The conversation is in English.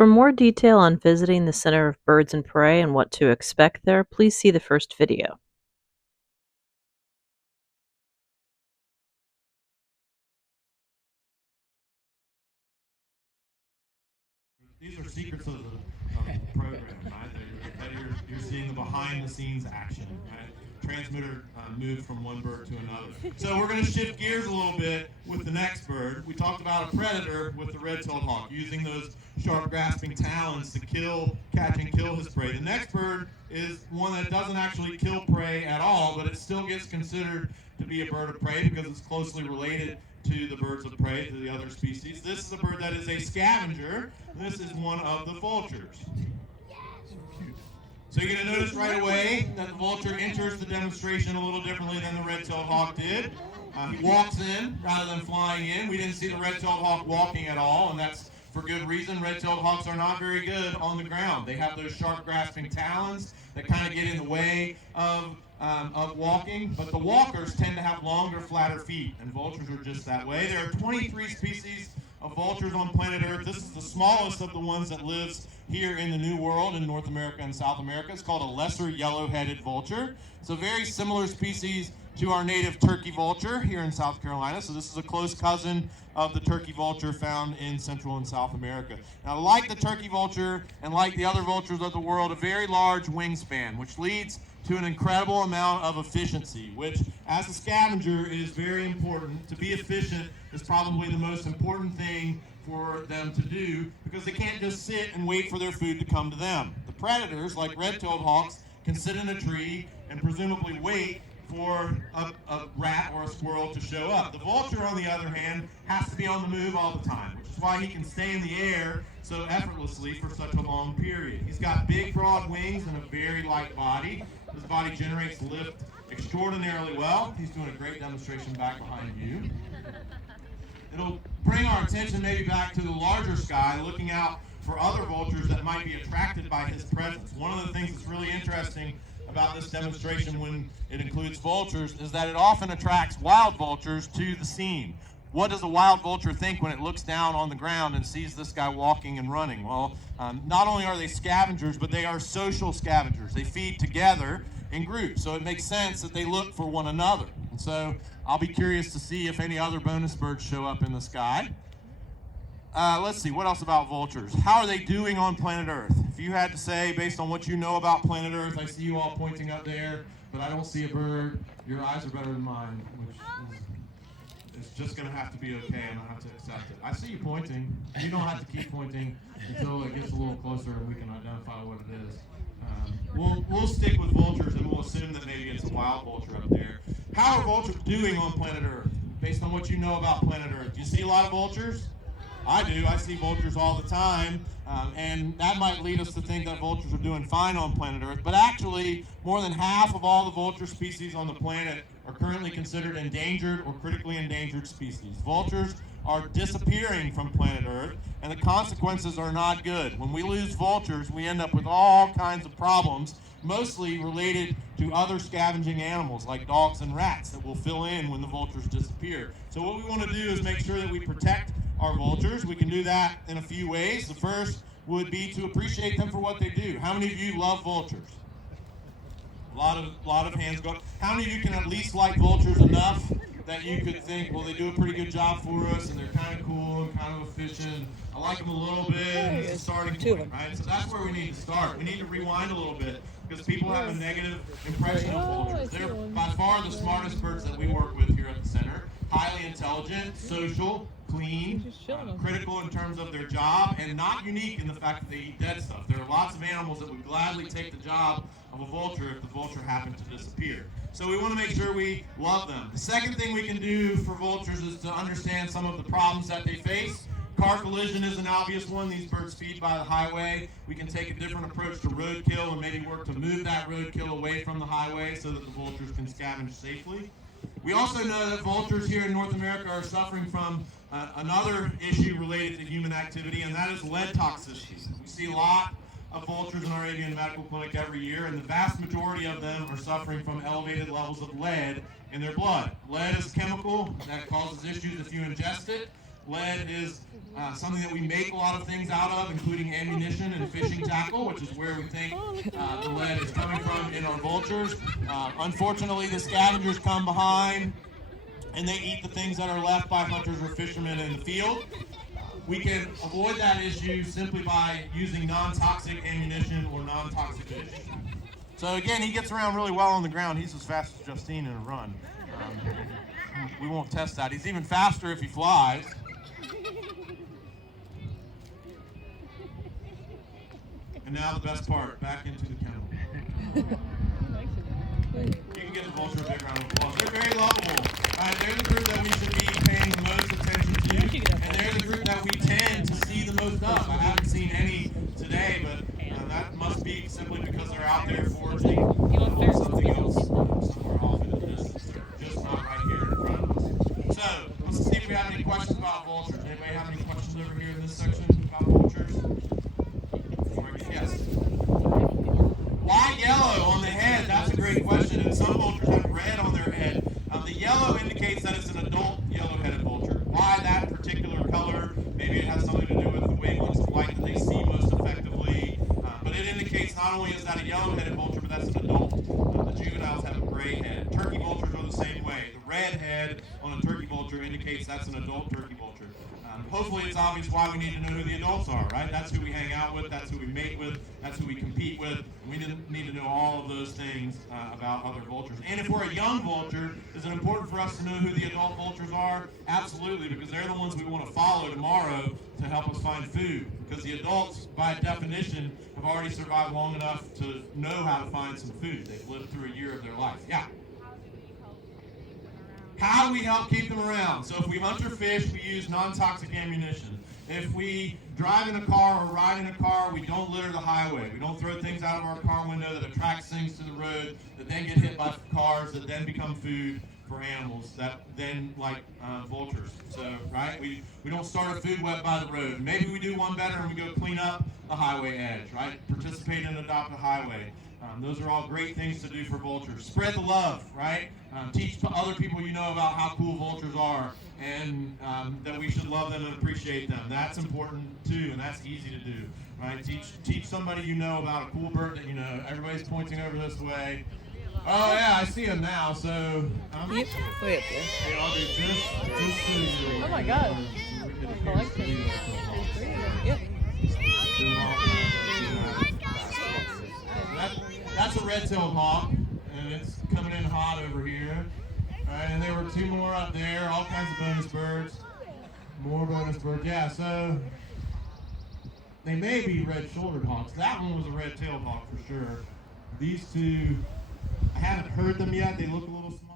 For more detail on visiting the Center of Birds and Prey and what to expect there, please see the first video. These are secrets of the program, right? That you're seeing the behind-the-scenes action, right? Transmitter moved from one bird to another. So we're going to shift gears a little bit with the next bird. We talked about a predator with the red-tailed hawk, using those sharp grasping talons to catch and kill his prey. The next bird is one that doesn't actually kill prey at all, but it still gets considered to be a bird of prey because it's closely related to the birds of prey, to the other species. This is a bird that is a scavenger. This is one of the vultures. So you're going to notice right away that the vulture enters the demonstration a little differently than the red-tailed hawk did. He walks in rather than flying in. We didn't see the red-tailed hawk walking at all, and that's for good reason. Red-tailed hawks are not very good on the ground. They have those sharp grasping talons that kind of get in the way of walking, but the walkers tend to have longer, flatter feet, and vultures are just that way. There are 23 species of vultures on planet Earth. This is the smallest of the ones that lives here in the New World in North America and South America. It's called a lesser yellow-headed vulture. It's a very similar species to our native turkey vulture here in South Carolina. So this is a close cousin of the turkey vulture found in Central and South America. Now, like the turkey vulture and like the other vultures of the world, a very large wingspan, which leads to an incredible amount of efficiency, which as a scavenger is very important. To be efficient is probably the most important thing for them to do, because they can't just sit and wait for their food to come to them. The predators, like red-tailed hawks, can sit in a tree and presumably wait for a rat or a squirrel to show up. The vulture, on the other hand, has to be on the move all the time, which is why he can stay in the air so effortlessly for such a long period. He's got big, broad wings and a very light body. His body generates lift extraordinarily well. He's doing a great demonstration back behind you. It'll bring our attention maybe back to the larger sky, looking out for other vultures that might be attracted by his presence. One of the things that's really interesting about this demonstration when it includes vultures is that it often attracts wild vultures to the scene. What does a wild vulture think when it looks down on the ground and sees this guy walking and running? Well, not only are they scavengers, but they are social scavengers. They feed together in groups, so it makes sense that they look for one another. And so I'll be curious to see if any other bonus birds show up in the sky. Let's see, what else about vultures? How are they doing on planet Earth? If you had to say, based on what you know about planet Earth, I see you all pointing up there, but I don't see a bird. Your eyes are better than mine, which is it's just going to have to be okay. I'm going to have to accept it. I see you pointing. You don't have to keep pointing until it gets a little closer and we can identify what it is. We'll stick with vultures and we'll assume that maybe it's a wild vulture up there. How are vultures doing on planet Earth, based on what you know about planet Earth? Do you see a lot of vultures? I do. I see vultures all the time, and that might lead us to think that vultures are doing fine on planet Earth. But actually, more than half of all the vulture species on the planet are currently considered endangered or critically endangered species. Vultures are disappearing from planet Earth, and the consequences are not good. When we lose vultures, we end up with all kinds of problems, mostly related to other scavenging animals like dogs and rats that will fill in when the vultures disappear. So what we want to do is make sure that we protect our vultures. We can do that in a few ways. The first would be to appreciate them for what they do. How many of you love vultures? A lot of hands go up. How many of you can at least like vultures enough that you could think, well, they do a pretty good job for us and they're kind of cool and kind of efficient. I like them a little bit, and it's a starting point, right? So that's where we need to start. We need to rewind a little bit because people have a negative impression of vultures. They're by far the smartest birds that we work with here at the center. Highly intelligent, social, clean, critical in terms of their job, and not unique in the fact that they eat dead stuff. There are lots of animals that would gladly take the job of a vulture if the vulture happened to disappear. So we want to make sure we love them. The second thing we can do for vultures is to understand some of the problems that they face. Car collision is an obvious one. These birds feed by the highway. We can take a different approach to roadkill and maybe work to move that roadkill away from the highway so that the vultures can scavenge safely. We also know that vultures here in North America are suffering from another issue related to human activity, and that is lead toxicity. We see a lot of vultures in our avian medical clinic every year, and the vast majority of them are suffering from elevated levels of lead in their blood. Lead is a chemical that causes issues if you ingest it. Lead is something that we make a lot of things out of, including ammunition and fishing tackle, which is where we think the lead is coming from in our vultures. Unfortunately, the scavengers come behind and they eat the things that are left by hunters or fishermen in the field. We can avoid that issue simply by using non-toxic ammunition or non-toxic fish. So again, he gets around really well on the ground. He's as fast as Justine in a run. We won't test that. He's even faster if he flies. And now the best part, back into the kennel. You can get the vulture a big round of applause. They're very lovable. They're the group that we should be paying the most attention to, and they're the group that we tend to see the most of. I haven't seen any today, but that must be simply because they're out there foraging on something else somewhere off in the distance. They're just not right here in front of us. So, let's see if we have any questions about vultures. Anybody have any questions over here in this section about vultures? Yes. Why yellow on the head? That's a great question. And some vultures have red on their head. The yellow indicates that it's an adult yellow-headed vulture. Why that particular color? Maybe it has something to do with the wavelengths of light that they see most effectively. But it indicates not only is that a yellow-headed vulture, but that's an adult. The juveniles have a gray head. Turkey vultures are the same way. The red head on a turkey vulture indicates that's an adult turkey vulture. Hopefully it's obvious why we need to know who the adults are, right? That's who we hang out with, that's who we mate with, that's who we compete with. And we need to know all of those things about other vultures. And if we're a young vulture, is it important for us to know who the adult vultures are? Absolutely, because they're the ones we want to follow tomorrow to help us find food. Because the adults, by definition, have already survived long enough to know how to find some food. They've lived through a year of their life. Yeah. How do we help keep them around? So if we hunt or fish, we use non-toxic ammunition. If we drive in a car or ride in a car, we don't litter the highway. We don't throw things out of our car window that attracts things to the road that then get hit by cars that then become food for animals that then like vultures. So, right, we don't start a food web by the road. Maybe we do one better and we go clean up the highway edge, right? Participate in Adopt a Highway. Those are all great things to do for vultures. Spread the love, right? Teach other people you know about how cool vultures are and that we should love them and appreciate them. That's important too, and that's easy to do, right? Teach somebody you know about a cool bird that you know. Everybody's pointing over this way. Oh yeah, I see him now. So Wait, I'll do just so you. oh my God! Collection. Yep. That's a red-tailed hawk, and it's coming in hot over here. All right, and there were two more up there, all kinds of bonus birds. More bonus birds, yeah, so they may be red-shouldered hawks. That one was a red-tailed hawk for sure. These two, I haven't heard them yet. They look a little small.